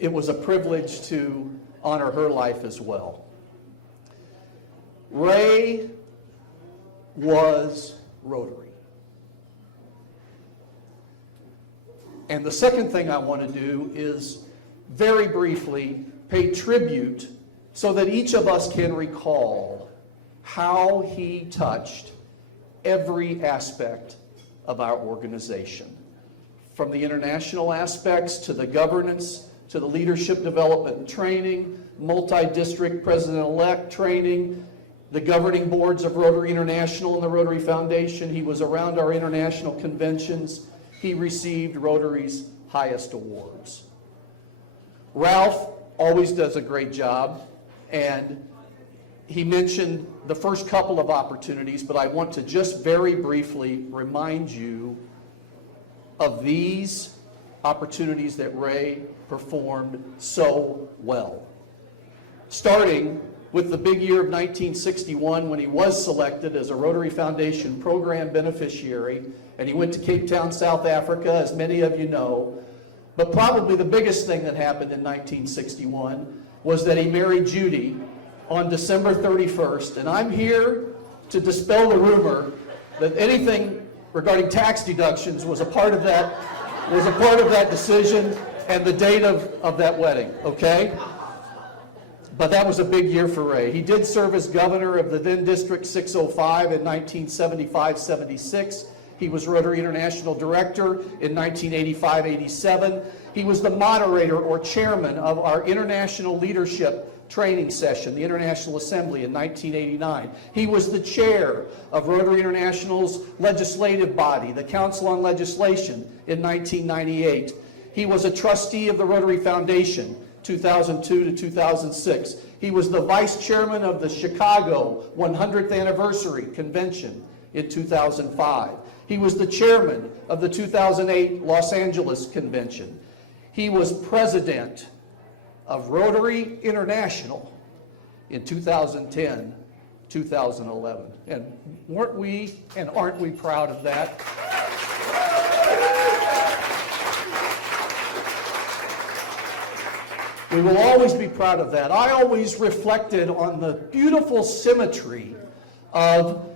it was a privilege to honor her life as well. Ray was Rotary. And the second thing I want to do is very briefly pay tribute so that each of us can recall how he touched every aspect of our organization. From the international aspects to the governance, to the leadership development and training, multi-district president-elect training, the governing boards of Rotary International and the Rotary Foundation. He was around our international conventions. He received Rotary's highest awards. Ralph always does a great job, and he mentioned the first couple of opportunities, but I want to just very briefly remind you of these opportunities that Ray performed so well. Starting with the big year of 1961 when he was selected as a Rotary Foundation program beneficiary, and he went to Cape Town, South Africa, as many of you know. But probably the biggest thing that happened in 1961 was that he married Judy on December 31st, and I'm here to dispel the rumor that anything regarding tax deductions was a part of that decision and the date of that wedding, okay? But that was a big year for Ray. He did serve as governor of the then District 605 in 1975-76. He was Rotary International Director in 1985-87. He was the moderator or chairman of our International Leadership Training Session, the International Assembly in 1989. He was the chair of Rotary International's legislative body, the Council on Legislation, in 1998. He was a trustee of the Rotary Foundation, 2002 to 2006. He was the vice chairman of the Chicago 100th Anniversary Convention in 2005. He was the chairman of the 2008 Los Angeles Convention. He was president of Rotary International in 2010, 2011. And weren't we and aren't we proud of that? We will always be proud of that. I always reflected on the beautiful symmetry of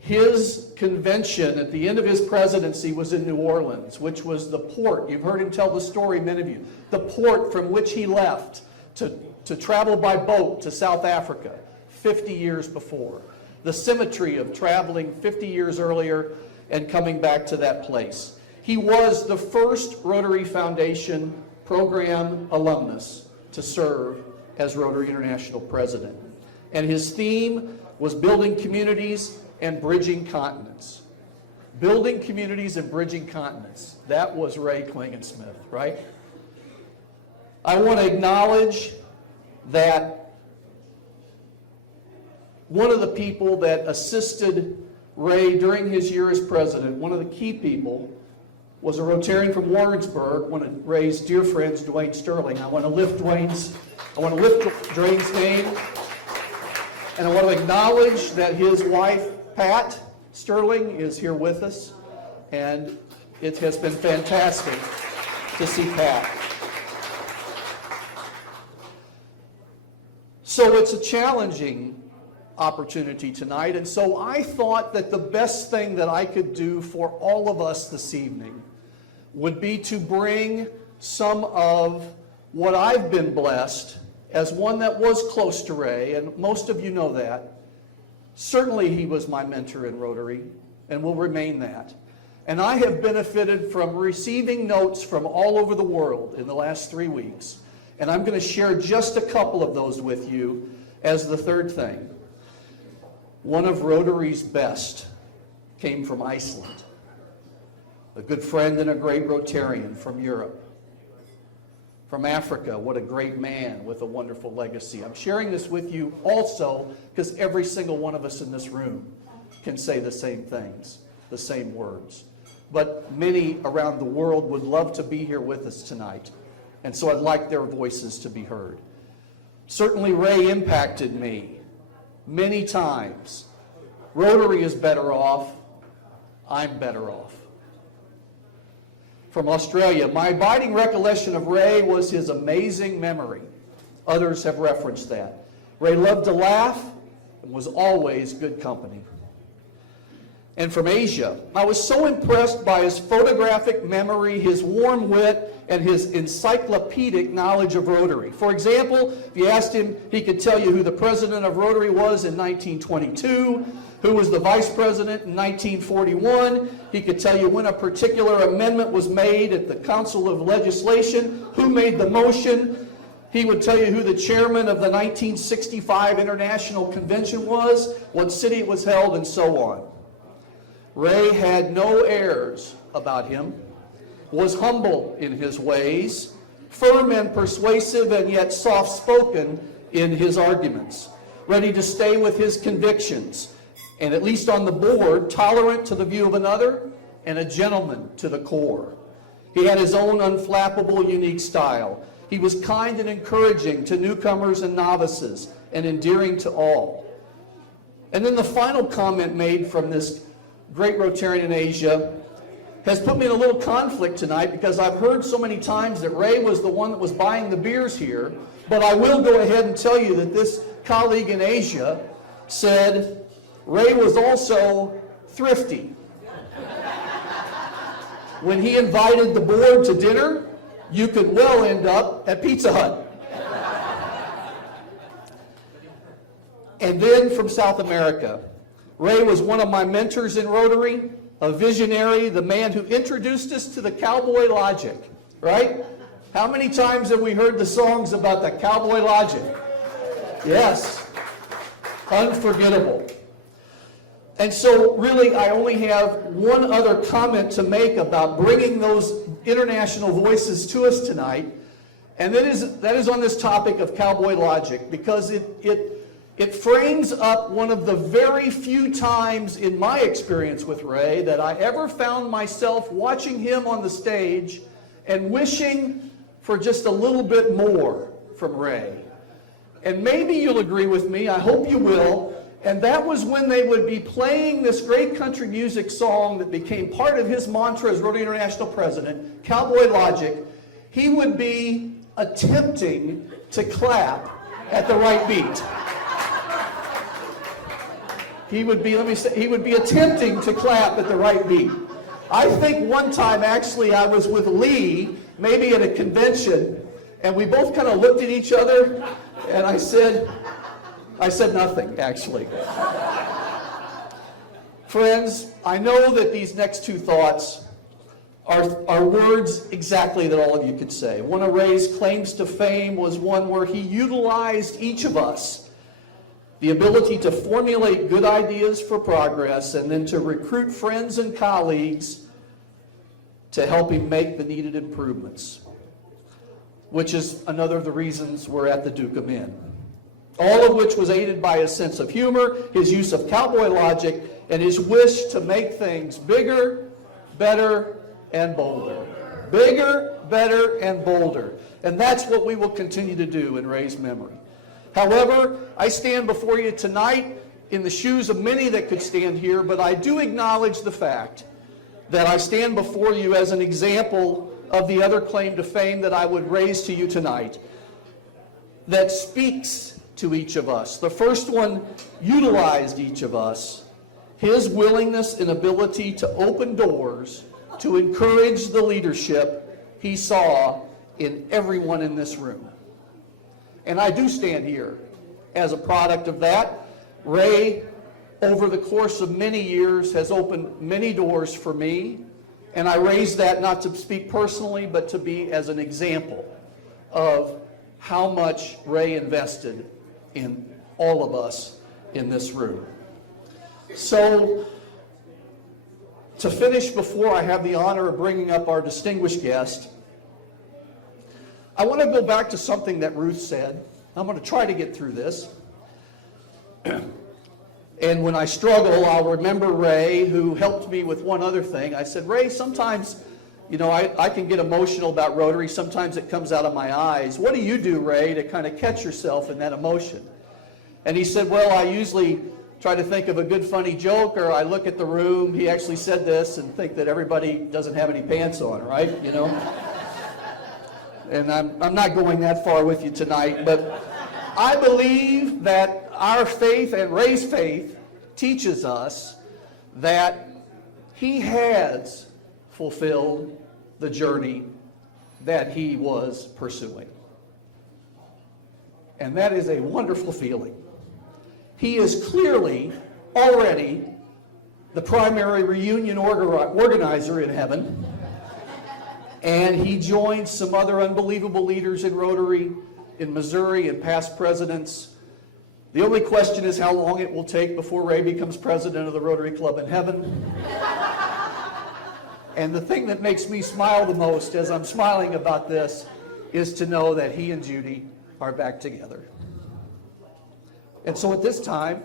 his convention at the end of his presidency was in New Orleans, which was the port. You've heard him tell the story, many of you. The port from which he left to travel by boat to South Africa 50 years before. The symmetry of traveling 50 years earlier and coming back to that place. He was the first Rotary Foundation program alumnus to serve as Rotary International President. And his theme was building communities and bridging continents. Building communities and bridging continents. That was Ray Klinginsmith, right? I want to acknowledge that one of the people that assisted Ray during his year as president, one of the key people, was a Rotarian from Warrensburg, one of Ray's dear friends, Dwayne Sterling. I want to lift Dwayne's name, and I want to acknowledge that his wife, Pat Sterling, is here with us, and it has been fantastic to see Pat. So it's a challenging opportunity tonight, and so I thought that the best thing that I could do for all of us this evening would be to bring some of what I've been blessed as one that was close to Ray, and most of you know that. Certainly he was my mentor in Rotary and will remain that. And I have benefited from receiving notes from all over the world in the last 3 weeks. And I'm going to share just a couple of those with you as the third thing. One of Rotary's best came from Iceland. A good friend and a great Rotarian from Europe. From Africa, what a great man with a wonderful legacy. I'm sharing this with you also because every single one of us in this room can say the same things, the same words. But many around the world would love to be here with us tonight. And so I'd like their voices to be heard. Certainly Ray impacted me many times. Rotary is better off. I'm better off. From Australia, my abiding recollection of Ray was his amazing memory. Others have referenced that. Ray loved to laugh and was always good company. And from Asia, I was so impressed by his photographic memory, his warm wit, and his encyclopedic knowledge of Rotary. For example, if you asked him, he could tell you who the president of Rotary was in 1922, who was the vice president in 1941. He could tell you when a particular amendment was made at the Council of Legislation, who made the motion. He would tell you who the chairman of the 1965 International Convention was, what city it was held, and so on. Ray had no airs about him, was humble in his ways, firm and persuasive and yet soft-spoken in his arguments, ready to stay with his convictions, and at least on the board, tolerant to the view of another and a gentleman to the core. He had his own unflappable, unique style. He was kind and encouraging to newcomers and novices and endearing to all. And then the final comment made from this great Rotarian in Asia has put me in a little conflict tonight because I've heard so many times that Ray was the one that was buying the beers here, but I will go ahead and tell you that this colleague in Asia said Ray was also thrifty. When he invited the board to dinner, you could well end up at Pizza Hut. And then from South America, Ray was one of my mentors in Rotary, a visionary, the man who introduced us to the cowboy logic, right? How many times have we heard the songs about the cowboy logic? Yes, unforgettable. And so really I only have one other comment to make about bringing those international voices to us tonight, and that is on this topic of cowboy logic, because it frames up one of the very few times in my experience with Ray that I ever found myself watching him on the stage and wishing for just a little bit more from Ray. And maybe you'll agree with me, I hope you will, and that was when they would be playing this great country music song that became part of his mantra as Rotary International President, Cowboy Logic. He would be attempting to clap at the right beat. He would be attempting to clap at the right beat. I think one time, actually, I was with Lee, maybe at a convention, and we both kind of looked at each other, and I said nothing, actually. Friends, I know that these next two thoughts are words exactly that all of you could say. One of Ray's claims to fame was one where he utilized each of us, the ability to formulate good ideas for progress and then to recruit friends and colleagues to help him make the needed improvements, which is another of the reasons we're at the Duke of Men. All of which was aided by his sense of humor, his use of cowboy logic, and his wish to make things bigger, better, and bolder. Bigger, better, and bolder. And that's what we will continue to do in Ray's memory. However, I stand before you tonight in the shoes of many that could stand here, but I do acknowledge the fact that I stand before you as an example of the other claim to fame that I would raise to you tonight that speaks to each of us. The first one utilized each of us, his willingness and ability to open doors to encourage the leadership he saw in everyone in this room. And I do stand here as a product of that. Ray, over the course of many years, has opened many doors for me, and I raise that not to speak personally, but to be as an example of how much Ray invested in all of us in this room. So, to finish before I have the honor of bringing up our distinguished guest, I want to go back to something that Ruth said. I'm going to try to get through this. And when I struggle, I'll remember Ray, who helped me with one other thing. I said, Ray, sometimes, I can get emotional about Rotary. Sometimes it comes out of my eyes. What do you do, Ray, to kind of catch yourself in that emotion? And he said, well, I usually try to think of a good funny joke, or I look at the room, he actually said this, and think that everybody doesn't have any pants on, right? And I'm not going that far with you tonight, but I believe that our faith and Ray's faith teaches us that he has fulfilled the journey that he was pursuing. And that is a wonderful feeling. He is clearly already the primary reunion organizer in heaven, and he joins some other unbelievable leaders in Rotary in Missouri and past presidents. The only question is how long it will take before Ray becomes president of the Rotary Club in heaven. And the thing that makes me smile the most as I'm smiling about this is to know that he and Judy are back together. And so at this time,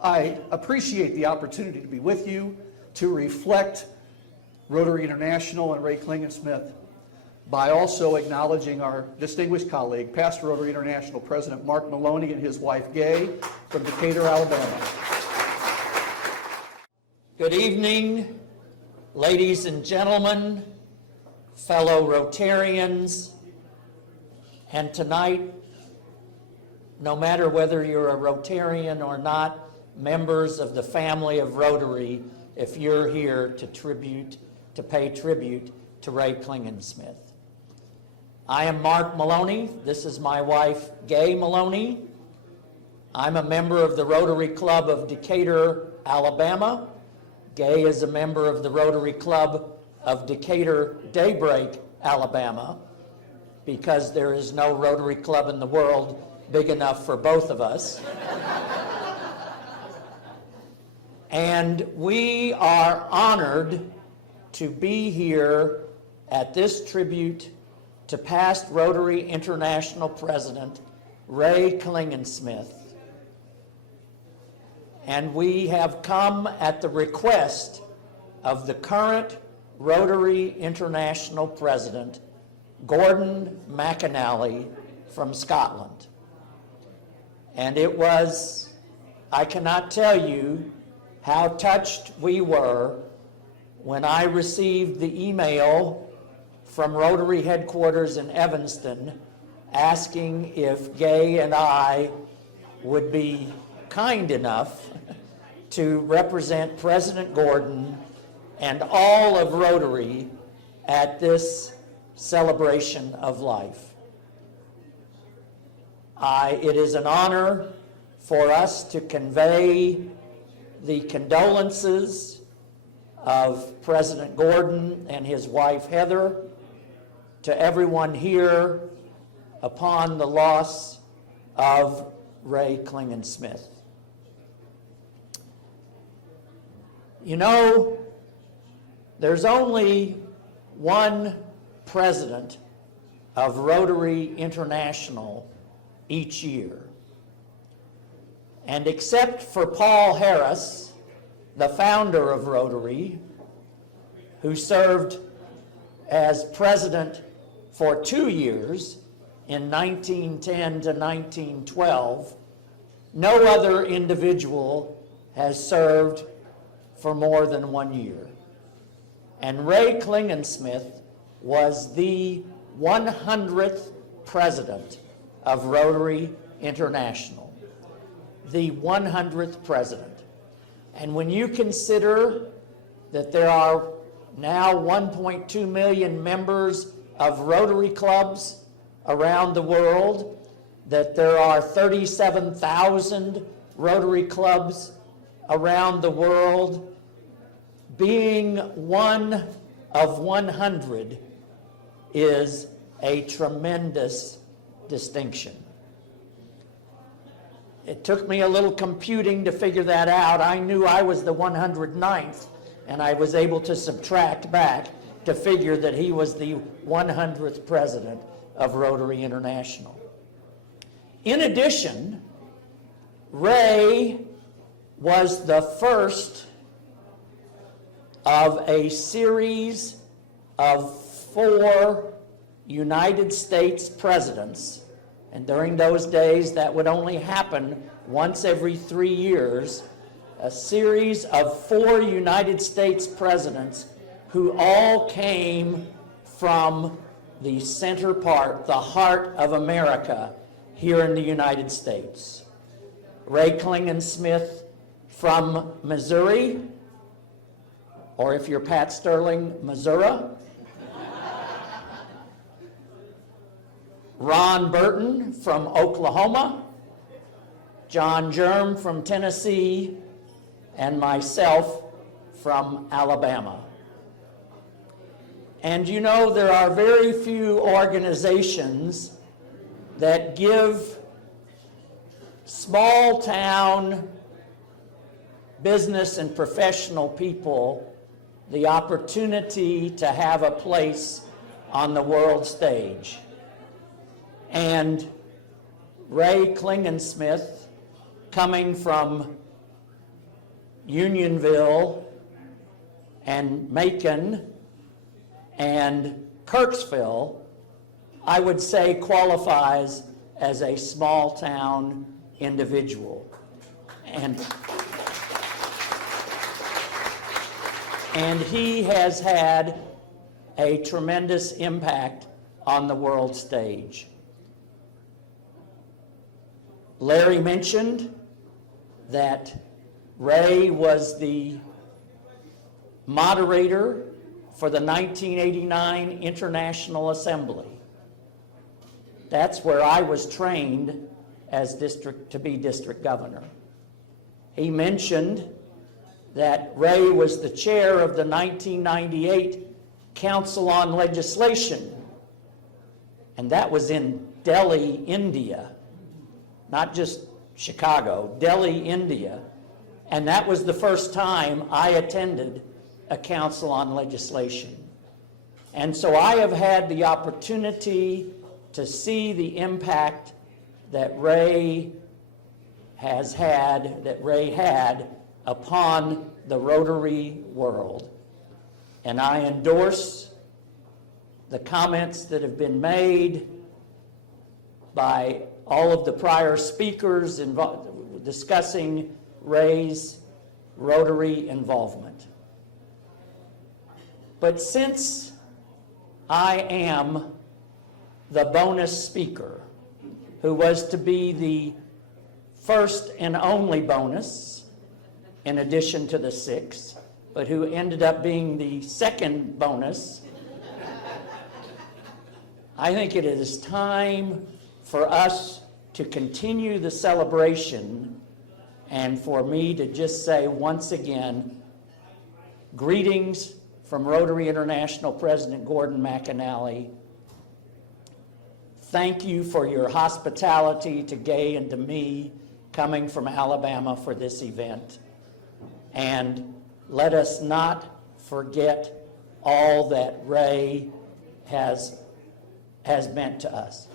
I appreciate the opportunity to be with you, to reflect Rotary International and Ray Klinginsmith by also acknowledging our distinguished colleague, past Rotary International President Mark Maloney and his wife Gay from Decatur, Alabama. Good evening, ladies and gentlemen, fellow Rotarians, and tonight, no matter whether you're a Rotarian or not, members of the family of Rotary, if you're here to pay tribute to Ray Klinginsmith. I am Mark Maloney. This is my wife, Gay Maloney. I'm a member of the Rotary Club of Decatur, Alabama. Gay is a member of the Rotary Club of Decatur, Daybreak, Alabama, because there is no Rotary Club in the world big enough for both of us. And we are honored to be here at this tribute to past Rotary International President Ray Klinginsmith. And we have come at the request of the current Rotary International President, Gordon McAnally from Scotland. And it was, I cannot tell you how touched we were when I received the email from Rotary headquarters in Evanston asking if Gay and I would be kind enough to represent President Gordon and all of Rotary at this celebration of life. It is an honor for us to convey the condolences of President Gordon and his wife Heather to everyone here upon the loss of Ray Klinginsmith. You know, there's only one president of Rotary International each year. And except for Paul Harris, the founder of Rotary, who served as president for 2 years in 1910 to 1912, no other individual has served for more than 1 year. And Ray Klinginsmith was the 100th president of Rotary International. The 100th president. And when you consider that there are now 1.2 million members of Rotary clubs around the world, that there are 37,000 Rotary clubs around the world, being one of 100 is a tremendous distinction. It took me a little computing to figure that out. I knew I was the 109th, and I was able to subtract back to figure that he was the 100th president of Rotary International. In addition, Ray was the first of a series of 4 United States presidents, and during those days that would only happen once every 3 years, a series of 4 United States presidents who all came from the center part, the heart of America, here in the United States. Ray Klinginsmith from Missouri, or if you're Pat Sterling, Missouri. Ron Burton from Oklahoma, John Germ from Tennessee, and myself from Alabama. And you know, there are very few organizations that give small town business and professional people the opportunity to have a place on the world stage. And Ray Klinginsmith, coming from Unionville and Macon and Kirksville, I would say qualifies as a small town individual. And he has had a tremendous impact on the world stage. Larry mentioned that Ray was the moderator for the 1989 International Assembly. That's where I was trained as to be district governor. He mentioned that Ray was the chair of the 1998 Council on Legislation, and that was in Delhi, India, not just Chicago, Delhi, India. And that was the first time I attended a Council on Legislation. And so I have had the opportunity to see the impact that Ray had upon the Rotary world. And I endorse the comments that have been made by all of the prior speakers discussing Ray's Rotary involvement. But since I am the bonus speaker, who was to be the first and only bonus, in addition to the 6, but who ended up being the second bonus. I think it is time for us to continue the celebration and for me to just say once again, greetings from Rotary International President Gordon McAnally. Thank you for your hospitality to Gay and to me coming from Alabama for this event. And let us not forget all that Ray has meant to us.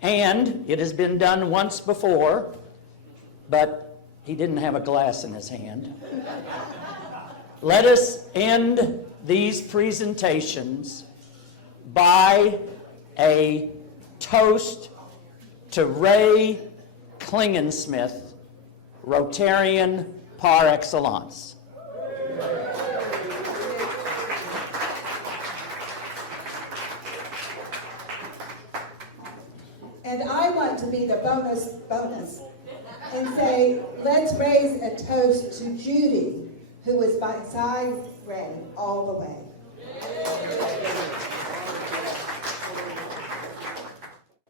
And it has been done once before, but he didn't have a glass in his hand. Let us end these presentations by a toast to Ray Klinginsmith, Rotarian par excellence. And I want to be the bonus and say, let's raise a toast to Judy, who was beside Ray all the way.